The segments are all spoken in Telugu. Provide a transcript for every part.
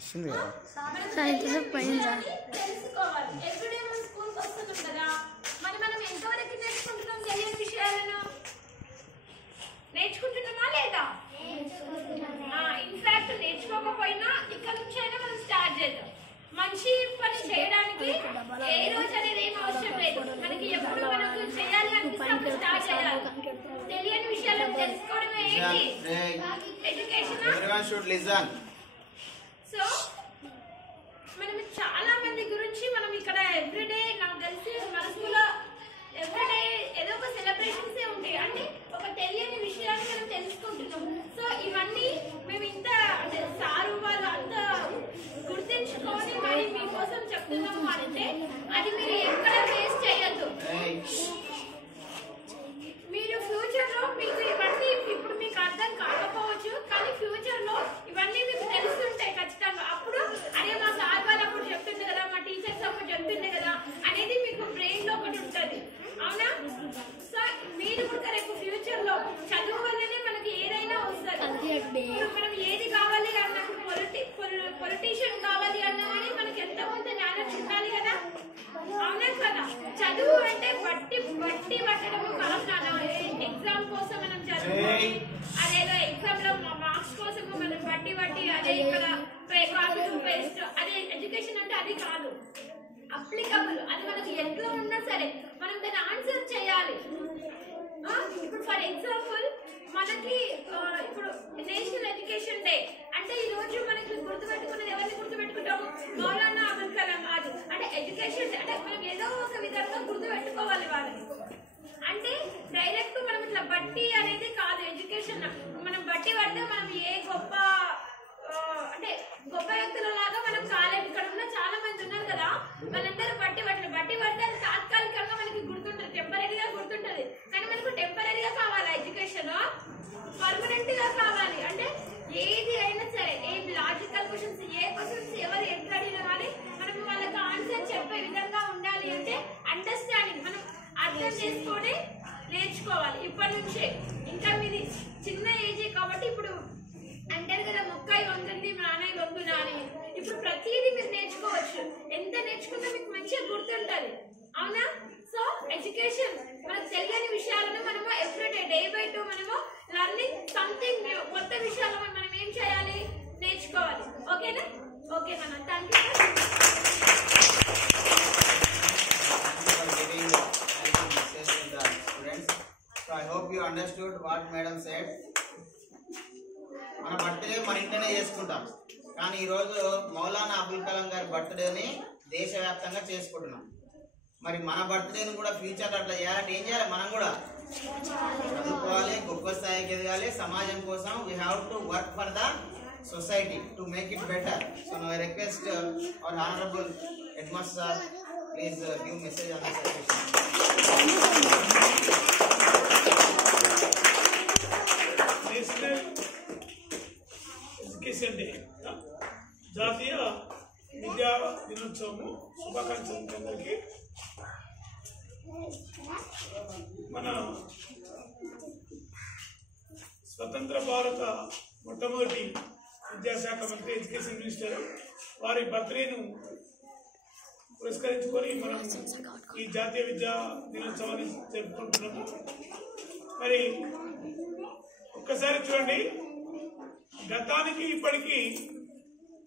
వస్తుంది కదా తెలుసుకోవాలి. ఎవ్రీడే మనం స్కూల్కి వస్తున్నాం కదా, మనం ఎంతవరకు నేర్చుకుంటున్నాం? తెలియని విషయాలను నేర్చుకుంటున్నామా లేదా? ఇన్ఫాక్ట్ నేర్చుకోకపోయినా ఇక్కడ నుంచి అయినా మనం స్టార్ట్ చేద్దాం. మంచి పని చేయడానికి ఏ రోజు అనేది ఏం అవసరం లేదు. మనకి ఎప్పుడు మనకు చేయాలి అనిపిస్తే స్టార్ట్ చేయాలి. తెలియని విషయాలను తెలుసుకోవడమే ఏంటి ఎడ్యుకేషన్. సో మనం చాలా మంది గురించి మనం ఇక్కడ ఎవ్రీడే నాకు తెలిసి మన స్కూల్లో ఎవ్రీడే ఏదో ఒక సెలబ్రేషన్స్ ఉంటాయి. అంటే ఒక తెలియని విషయాన్ని మనం తెలుసుకుంటున్నాం. సో ఇవన్నీ మేము ఇంత అంటే సారు వాళ్ళు అంత గుర్తించుకొని మరి మీకోసం చెప్తున్నాము అంటే అది మీరు ఎక్కడ వేస్ట్ చేయొద్దు. మీరు ఫ్యూచర్ లో మీకు ఇవన్నీ ఇప్పుడు మీకు అర్థం కాకపోవచ్చు, కానీ ఫ్యూచర్ లో ఇవన్నీ మీకు తెలుస్తుంటాయి ఖచ్చితంగా. అప్పుడు అరే మా సార్ వాళ్ళు అప్పుడు చెప్పింది కదా, మా టీచర్స్ అప్పుడు చెప్పింది కదా అనేది మీకు బ్రెయిన్ లో ఒకటి ఉంటుంది. అవునా? సో మీరు కూడా రేపు ఫ్యూచర్ లో చదువు వల్లనే మనకి ఏదైనా వస్తుంది. మనం ఏది కావాలి అన్నప్పుడు పొలిటీషియన్ కావాలి అన్నా కానీ మనకి ఎంత కొంత జ్ఞానం ఉండాలి కదా. అవునా కదా? చదువు అంటే బట్టి పట్టడము కాదు. ఎగ్జామ్ కోసం మనం చదువుకొని అదేదో ఎగ్జామ్ లో మార్క్స్ కోసము మనం బట్టి అదే ఇక్కడ కాపీ టు పేస్ట్ అదే ఎడ్యుకేషన్ అంటే అది కాదు. అప్లికబుల్ అది మనకి ఎట్లా ఉన్నా సరే మనం దాన్ని ఆన్సర్ చేయాలి. ఇప్పుడు ఫర్ ఎగ్జాంపుల్ మనకి ఇప్పుడు నేషనల్ ఎడ్యుకేషన్ డే అంటే ఈ రోజు మనకి గుర్తుపెట్టుకున్నది ఎవరిని గుర్తుపెట్టుకుంటాము? మౌలానా అబుల్ కలాం ఆజాద్. అంటే ఎడ్యుకేషన్ అంటే మనం ఏదో ఒక విధంగా గుర్తుపెట్టుకోవాలి వాళ్ళని. అంటే డైరెక్ట్ మనం ఇట్లా బట్టి అనేది కాదు ఎడ్యుకేషన్. మనం బట్టి పడితే మనం ఏ గొప్ప అంటే గొప్ప వ్యక్తుల లాగా మనం కాలేము. ఇక్కడ ఉన్న చాలా మంది ఉన్నారు కదా, వాళ్ళందరూ బట్టి పడితే అది తాత్కాలికంగా మనకి గుర్తుంటుంది, టెంపరీగా గుర్తుంటుంది. కానీ మనకు టెంపరీగా కావాలి ఎడ్యుకేషన్, పర్మనెంట్ గా కావాలి. అంటే ఏది అయినా సరే ఏ లాజికల్ క్వశ్చన్స్ ఏ క్వశ్చన్స్ ఎవరు ఎట్లా అడిగినా కానీ మనం వాళ్ళకి ఆన్సర్ చెప్పే విధంగా ఉండాలి. అంటే అండర్స్టాండింగ్ మనం అర్థం చేసుకొని నేర్చుకోవాలి ఇప్పటి నుంచే. ఇంకా మీది చిన్న ఏజే కాబట్టి ఇప్పుడు అంటారు కదా మొక్కాయి వంగుంది నాన్నయ్య వంగునా అని. ఇప్పుడు ప్రతిదీ మీరు నేర్చుకోవచ్చు. ఎంత నేర్చుకుంటే మీకు మంచిగా గుర్తుంటుంది. అవునా? సో ఎడ్యుకేషన్ మనకు తెలియని విషయాలను మనము ఎవ్రీడే డే బై డే మనము లర్నింగ్ సంథింగ్ న్యూ కొత్త విషయాలను మనం ఏం చేయాలి? నేర్చుకోవాలి. ఓకేనా? ఓకే నాన్న, thank So I hope you understood what madam said. మన బర్త్డే మన ఇంట్లోనే చేసుకుంటాం, కానీ ఈరోజు మౌలానా అబుల్ కలాం గారి బర్త్డేని దేశవ్యాప్తంగా చేసుకుంటున్నాం. మరి మన బర్త్డేని కూడా ఫ్యూచర్ అట్లా చేయాలంటే ఏం చేయాలి? మనం కూడా చదువుకోవాలి, గొప్ప స్థాయికి ఎదగాలి. సమాజం కోసం we have to work for the society to make it better. So I request our honourable head master please give message on this occasion. Education day, జాతీయ విద్యా దినోత్సవము శుభాకాంక్షలు అందరికీ. మన స్వతంత్ర భారత మొట్టమొదటి విద్యాశాఖ మంత్రి ఎడ్యుకేషన్ మినిస్టర్ వారి బర్త్డేను పురస్కరించుకొని మనం ఈ జాతీయ విద్యా దినోత్సవాన్ని జరుపుకుంటున్నాము. మరి ఒక్కసారి చూడండి, గతానికి ఇప్పటికీ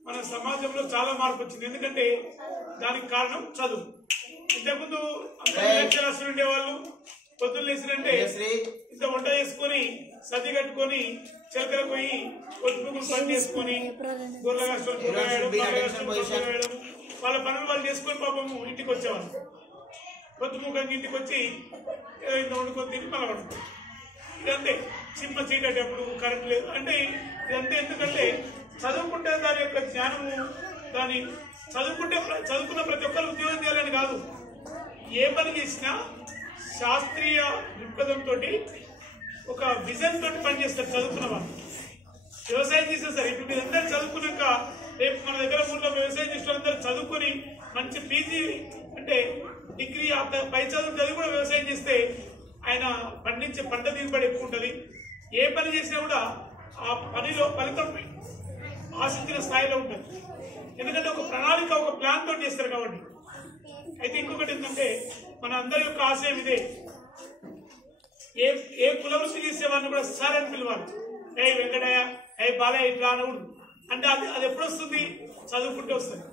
మన సమాజంలో చాలా మార్పు వచ్చింది. ఎందుకంటే దానికి కారణం చదువు. ఇంతకుముందు రాష్ట్రం ఉండేవాళ్ళు పొద్దున్న లేచినంటే ఇంత వంట చేసుకొని సద్ది కట్టుకొని చిలకలు పోయి కొట్టుకుని పని చేసుకొని గొర్రెల కష్టం వాళ్ళ పనులు వాళ్ళు చేసుకొని పాపము ఇంటికి వచ్చేవాళ్ళు. పొద్దుముఖంగా ఇంటికి వచ్చి ఏదో ఇంత వండుకొని తిని మళ్ళీ వండుకో. ఇదంతే చిమ్మ చీకటప్పుడు కరెంట్ లేదు అంటే ఇదంతా. ఎందుకంటే చదువుకుంటే దాని యొక్క జ్ఞానము దాని చదువుకున్న ప్రతి ఒక్కరు ఉద్యోగం చేయాలని కాదు. ఏ పని చేసినా శాస్త్రీయ దృక్పథంతో ఒక విజన్ తోటి పనిచేస్తారు చదువుకున్న వాళ్ళు. వ్యవసాయం చేస్తారు సార్. ఇప్పుడు మీరందరూ చదువుకున్నాక రేపు మన దగ్గర ఊళ్ళో వ్యవసాయం చేసిన అందరూ చదువుకొని మంచి పీజీ అంటే డిగ్రీ పై చదువు కూడా వ్యవసాయం చేస్తే ఆయన పండించే పంట దిగుబడి ఎక్కువ ఉంటుంది. ఏ పని చేసినా కూడా ఆ పనిలో ఫలితం ఆశించిన స్థాయిలో ఉంటుంది. ఎందుకంటే ఒక ప్రణాళిక, ఒక ప్లాన్ తోటి చేస్తారు కాబట్టి. అయితే ఇంకొకటి ఏంటంటే మన అందరి యొక్క ఆశయం ఇదే, ఏ కుల వృత్తి చేసేవాడిని కూడా సార్ అని పిలవాలి. ఏ వెంకటయ్య, ఏ బాలయ్య ఇట్లా అనకూడదు. అంటే అది ఎప్పుడు వస్తుంది? చదువుకుంటూ వస్తుంది.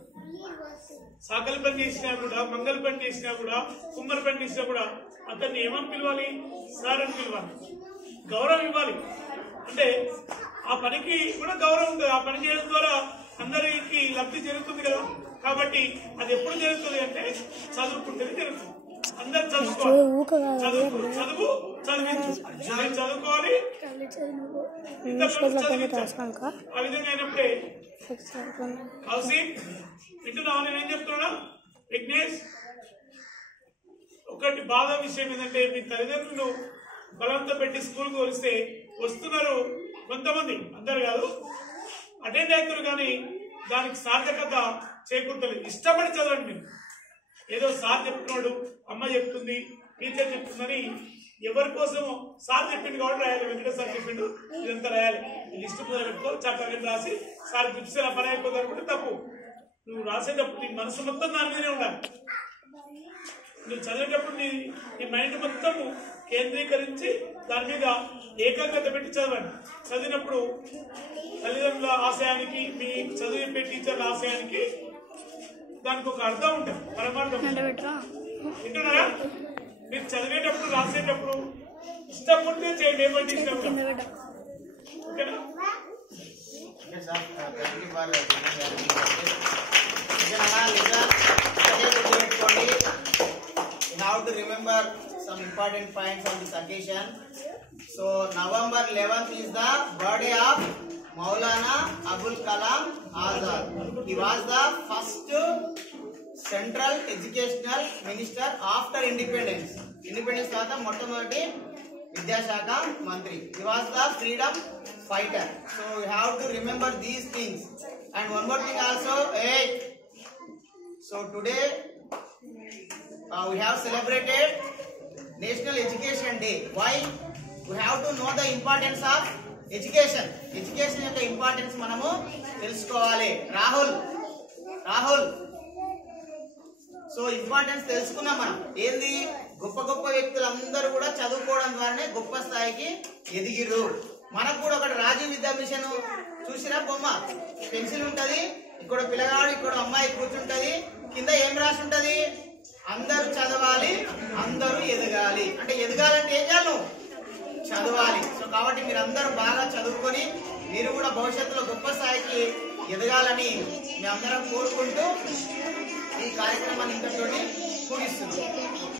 సాకలి పని చేసినా కూడా, మంగళ పని చేసినా కూడా, కుమ్మరి పని చేసినా కూడా అతన్ని ఏమని పిలవాలి? సార్ అని పిలవాలి. గౌరవం ఇవ్వాలి. అంటే ఆ పనికి కూడా గౌరవం ఉంటుంది. ఆ పని చేయడం ద్వారా అందరికి లబ్ధి జరుగుతుంది కదా. కాబట్టి అది ఎప్పుడు జరుగుతుంది అంటే చదువుకుంటేనే జరుగుతుంది. అందరు చదువుకోవాలి. చదువు చదివించు, చదువుకోవాలి. ఆ విధంగా అయినప్పుడే కౌశిక్ వింటున్నావు నేనేం చెప్తున్నా? విఘ్నేష్, ఒకటి బాధ విషయం ఏంటంటే మీ తల్లిదండ్రులు బలంతో పెట్టి స్కూల్కి వస్తే వస్తున్నారు కొంతమంది, అందరు కాదు, అటెండ్ అవుతారు, కానీ దానికి సార్థకత చేకూర్తలేదు. ఇష్టపడి చదవండి. మీరు ఏదో సార్ చెప్తున్నాడు, అమ్మ చెప్తుంది, టీచర్ చెప్తుందని ఎవరి కోసమో సార్ చెప్పింది కాబట్టి రాయాలి. వెంకట సార్ చెప్పిండు ఇదంతా రాయాలి. లిస్ట్ మీద పెట్టుకో, చక్కగా రాసి సార్ చూపిస్తే నా పని అయిపోతుంది అనుకుంటే తప్పు. నువ్వు రాసేటప్పుడు నీ మనసు మొత్తం దాని మీదే ఉండాలి. నువ్వు చదివేటప్పుడు నీ మైండ్ మొత్తం కేంద్రీకరించి దాని మీద ఏకాగ్రత పెట్టి చదవండి. చదివినప్పుడు తల్లిదండ్రుల ఆశయానికి, మీ చదివే టీచర్ల ఆశయానికి దానికి ఒక అర్థం ఉంటుంది, పరమార్థం. వింటున్నారా? మీరు చదివేటప్పుడు, రాసేటప్పుడు ఇష్టం ఉంటే చేయండి, ఏమంటే ఇష్టం. ఓకేనా? You have to remember some important points on this occasion. So November 11th is the birthday of Maulana Abul Kalam Azad. He was the first central educational minister after independence. Independence తర్వాత మొట్టమొదటి విద్యాశాఖ మంత్రి. He was the freedom fighter. So you have to remember these things. And one more thing also, so today we have celebrated National Education Day. Why? We have to know the importance of education. Education యొక్క ఇంపార్టెన్స్ మనము తెలుసుకోవాలి. రాహుల్ సో ఇంపార్టెన్స్ తెలుసుకున్నాం మనం. ఏంది? గొప్ప గొప్ప వ్యక్తులు అందరూ కూడా చదువుకోవడం ద్వారానే గొప్ప స్థాయికి ఎదిగిర్రు. మనకు కూడా ఒకటి రాజీవ్ విద్యా మిషన్ చూసినా బొమ్మ, పెన్సిల్ ఉంటది, ఇక్కడ పిల్లగాడు, ఇక్కడ అమ్మాయి కూర్చుంటది, కింద ఏం రాసి ఉంటది? అందరూ చదవాలి, అందరూ ఎదగాలి. అంటే ఎదగాలంటే ఏం చేయాలి? చదవాలి. సో కాబట్టి మీరందరూ బాగా చదువుకొని మీరు కూడా భవిష్యత్తులో గొప్ప స్థాయికి ఎదగాలని మేమందరం కోరుకుంటూ ఈ కార్యక్రమాన్ని ఇంతటితోటి